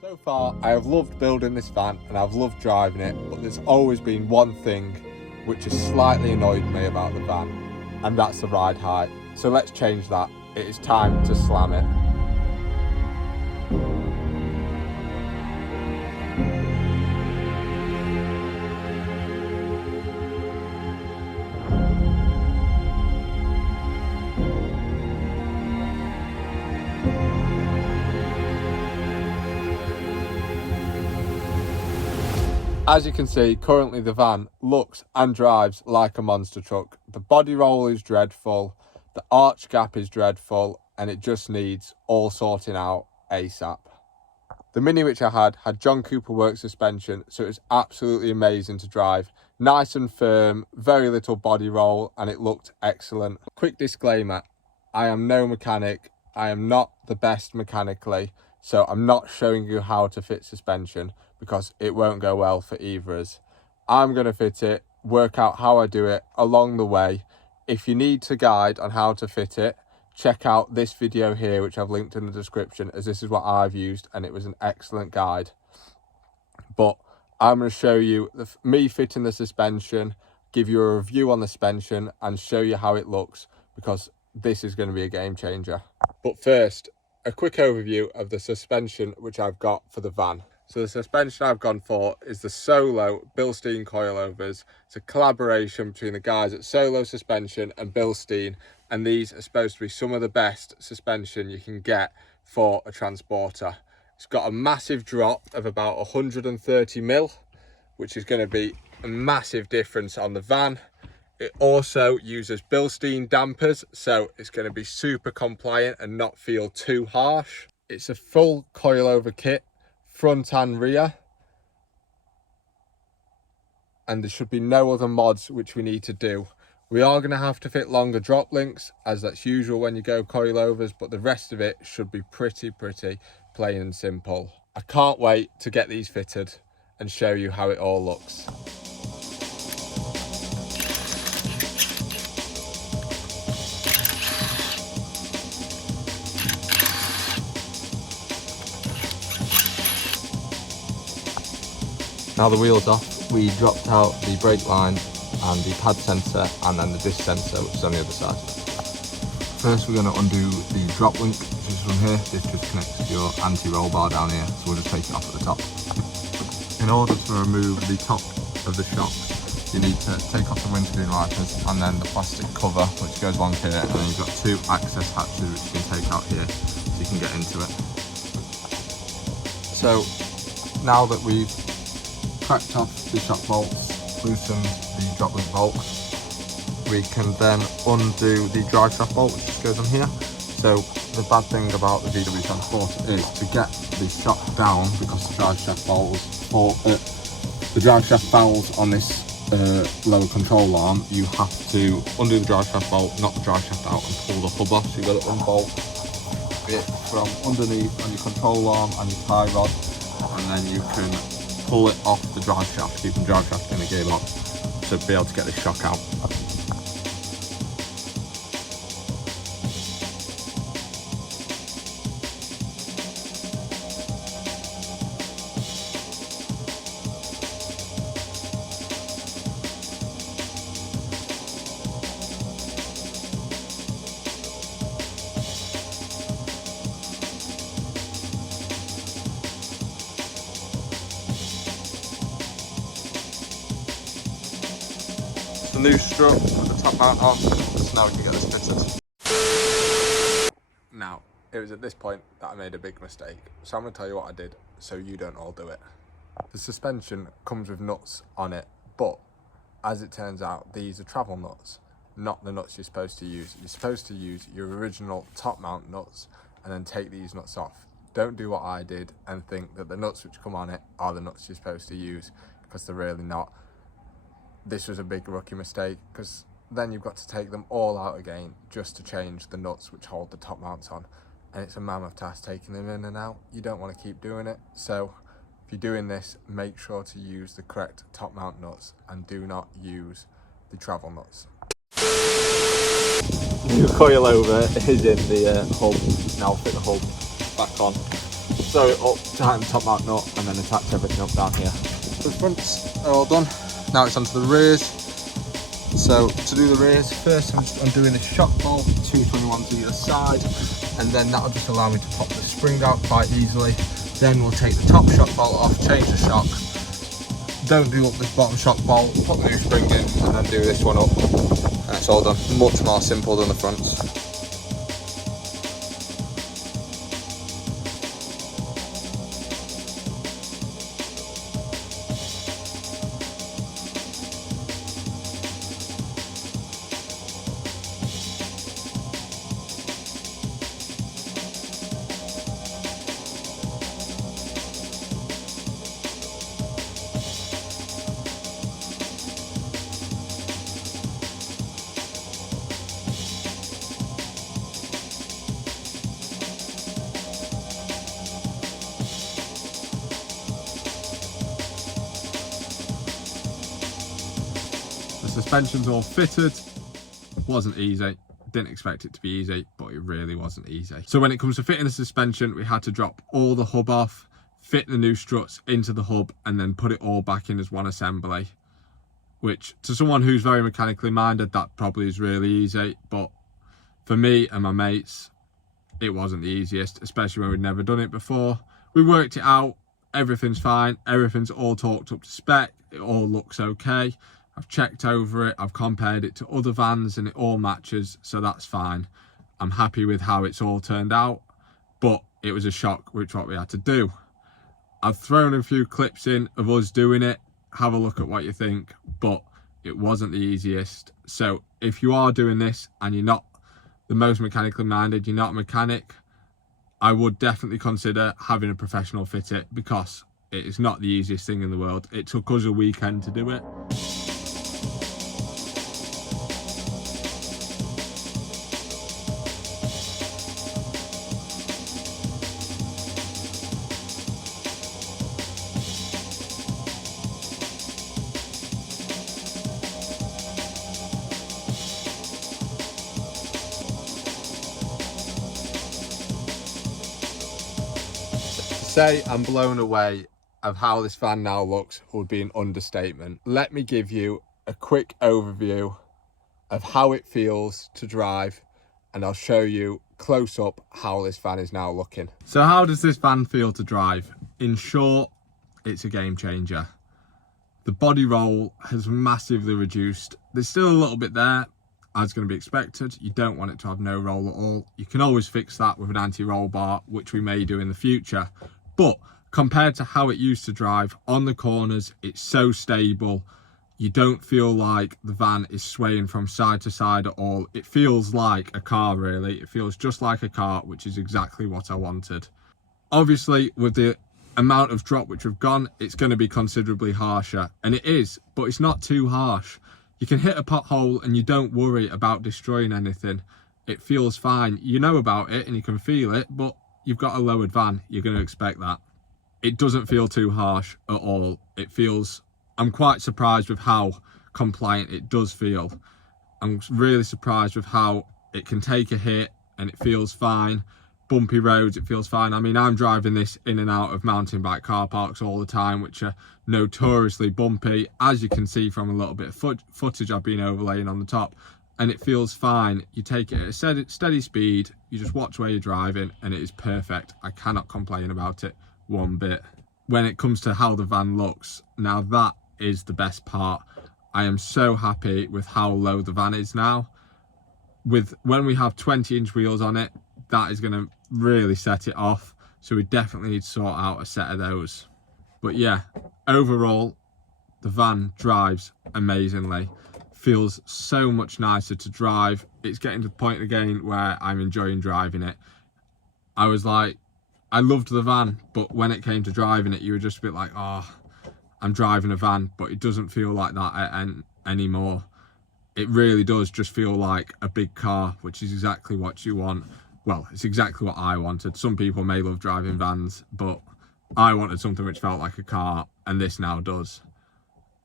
So far, I have loved building this van and I've loved driving it, but there's always been one thing which has slightly annoyed me about the van, and that's the ride height. So let's change that. It is time to slam it. As you can see, currently the van looks and drives like a monster truck. The body roll is dreadful, the arch gap is dreadful, and it just needs all sorting out ASAP. The Mini which I had John Cooper work suspension, so it was absolutely amazing to drive. Nice and firm, very little body roll, and it looked excellent. Quick disclaimer, I am no mechanic, I am not the best mechanically, so I'm not showing you how to fit suspension because it won't go well for either of us. I'm going to fit it, work out how I do it along the way. If you need a guide on how to fit it, check out this video here, which I've linked in the description, as this is what I've used and it was an excellent guide. But I'm going to show you me fitting the suspension, give you a review on the suspension and show you how it looks, because this is going to be a game changer. But first, a quick overview of the suspension which I've got for the van. So the suspension I've gone for is the SoLow Bilstein coilovers. It's a collaboration between the guys at SoLow Suspension and Bilstein, and these are supposed to be some of the best suspension you can get for a transporter. It's got a massive drop of about 130 mil, which is going to be a massive difference on the van. It also uses Bilstein dampers, so it's going to be super compliant and not feel too harsh. It's a full coilover kit, front and rear, and there should be no other mods which we need to do. We are going to have to fit longer drop links, as that's usual when you go coilovers, but the rest of it should be pretty plain and simple. I can't wait to get these fitted and show you how it all looks. Now the wheel's off, we dropped out the brake line and the pad sensor and then the disc sensor, which is on the other side. First we're going to undo the drop link, which is from here. This just connects to your anti-roll bar down here, so we'll just take it off at the top. In order to remove the top of the shock, you need to take off the windscreen wipers and then the plastic cover which goes along here, and then you've got two access hatches which you can take out here so you can get into it. So now that we've cracked off the shock bolts, loosen the drop link bolt, we can then undo the drive shaft bolt which just goes on here. So the bad thing about the VW Transporter is to get the shock down, because the drive shaft valves on this lower control arm, you have to undo the drive shaft bolt, knock the drive shaft out and pull the hub off. So you've got to unbolt it from underneath on your control arm and your tie rod, and then you can pull it off the drive shaft, keeping the drive shaft in the gearbox to be able to get the shock out. The new strut with the top mount on, so now we can get this fitted. Now, it was at this point that I made a big mistake, so I'm going to tell you what I did so you don't all do it. The suspension comes with nuts on it, but as it turns out, these are travel nuts, not the nuts you're supposed to use. You're supposed to use your original top mount nuts and then take these nuts off. Don't do what I did and think that the nuts which come on it are the nuts you're supposed to use, because they're really not. This was a big rookie mistake, because then you've got to take them all out again just to change the nuts which hold the top mounts on, and it's a mammoth task taking them in and out. You don't want to keep doing it, so if you're doing this, make sure to use the correct top mount nuts and do not use the travel nuts. New coilover is in the hub. Now fit the hub back on. throw it up, tighten the top mount nut, and then attach everything up down here. The fronts are all done. Now it's onto the rears. So to do the rears, first I'm just undoing the shock bolt, 221s either side, and then that'll just allow me to pop the spring out quite easily. Then we'll take the top shock bolt off, change the shock. Don't do up this bottom shock bolt, put the new spring in, and then do this one up. And it's all done. Much more simple than the fronts. Suspension's all fitted. Wasn't easy. Didn't expect it to be easy, but it really wasn't easy. So when it comes to fitting the suspension, we had to drop all the hub off, fit the new struts into the hub, and then put it all back in as one assembly. Which, to someone who's very mechanically minded, that probably is really easy. But for me and my mates, it wasn't the easiest, especially when we'd never done it before. We worked it out. Everything's fine. Everything's all torqued up to spec. It all looks okay. I've checked over it, I've compared it to other vans and it all matches, so that's fine. I'm happy with how it's all turned out, but it was a shock, which what we had to do. I've thrown a few clips in of us doing it, have a look at what you think, but it wasn't the easiest. So if you are doing this and you're not the most mechanically minded, you're not a mechanic, I would definitely consider having a professional fit it, because it is not the easiest thing in the world. It took us a weekend to do it. Say I'm blown away of how this van now looks would be an understatement. Let me give you a quick overview of how it feels to drive, and I'll show you close up how this van is now looking. So how does this van feel to drive? In short, it's a game changer. The body roll has massively reduced. There's still a little bit there, as going to be expected. You don't want it to have no roll at all. You can always fix that with an anti-roll bar, which we may do in the future. But compared to how it used to drive on the corners, it's so stable. You don't feel like the van is swaying from side to side at all. It feels like a car, really. It feels just like a car, which is exactly what I wanted. Obviously, with the amount of drop which we've gone, it's going to be considerably harsher. And it is, but it's not too harsh. You can hit a pothole and you don't worry about destroying anything. It feels fine. You know about it and you can feel it, but you've got a lowered van. You're going to expect that. It doesn't feel too harsh at all. It feels... I'm quite surprised with how compliant it does feel. I'm really surprised with how it can take a hit and it feels fine. Bumpy roads, it feels fine. I mean, I'm driving this in and out of mountain bike car parks all the time, which are notoriously bumpy, as you can see from a little bit of footage I've been overlaying on the top, and it feels fine. You take it at a steady speed, you just watch where you're driving, and it is perfect. I cannot complain about it one bit. When it comes to how the van looks, now that is the best part. I am so happy with how low the van is now. When we have 20-inch wheels on it, that is going to really set it off, so we definitely need to sort out a set of those. But yeah, overall the van drives amazingly, feels so much nicer to drive. It's getting to the point again where I'm enjoying driving it. I was like, I loved the van, but when it came to driving it, you were just a bit like, oh, I'm driving a van, but it doesn't feel like that anymore. It really does just feel like a big car, which is exactly what you want. Well, it's exactly what I wanted. Some people may love driving vans, but I wanted something which felt like a car, and this now does.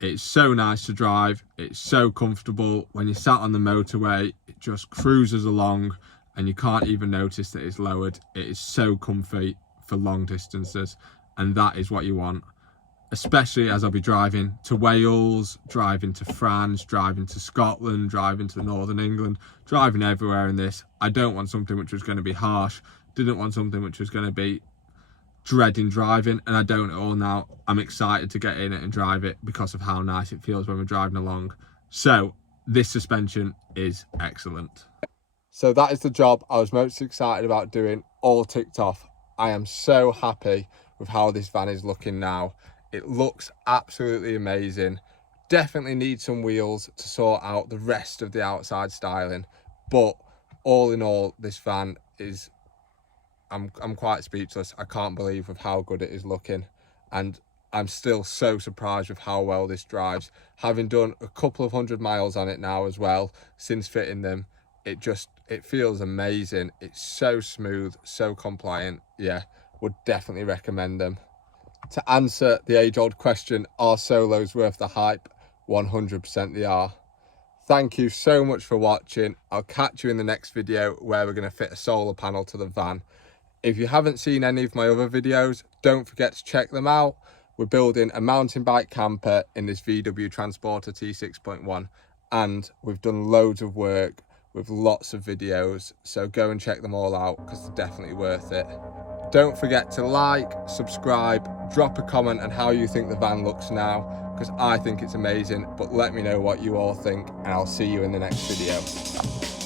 It's so nice to drive. It's so comfortable. When you're sat on the motorway, it just cruises along and you can't even notice that it's lowered. It is so comfy for long distances, and that is what you want, especially as I'll be driving to Wales, driving to France, driving to Scotland, driving to Northern England, driving everywhere in this. I don't want something which was going to be harsh, didn't want something which was going to be dreading driving, and I don't at all now. I'm excited to get in it and drive it because of how nice it feels when we're driving along. So this suspension is excellent. So that is the job I was most excited about doing, all ticked off. I am so happy with how this van is looking now. It looks absolutely amazing. Definitely need some wheels to sort out the rest of the outside styling, but all in all, this van is, I'm quite speechless. I can't believe with how good it is looking, and I'm still so surprised with how well this drives. Having done a couple of 100 miles on it now as well since fitting them, it feels amazing. It's so smooth, so compliant. Yeah, would definitely recommend them. To answer the age-old question, are SoLows worth the hype? 100% they are. Thank you so much for watching. I'll catch you in the next video where we're going to fit a solar panel to the van. If you haven't seen any of my other videos, don't forget to check them out. We're building a mountain bike camper in this VW Transporter T6.1, and we've done loads of work with lots of videos, so go and check them all out because they're definitely worth it. Don't forget to like, subscribe, drop a comment on how you think the van looks now, because I think it's amazing, but let me know what you all think, and I'll see you in the next video.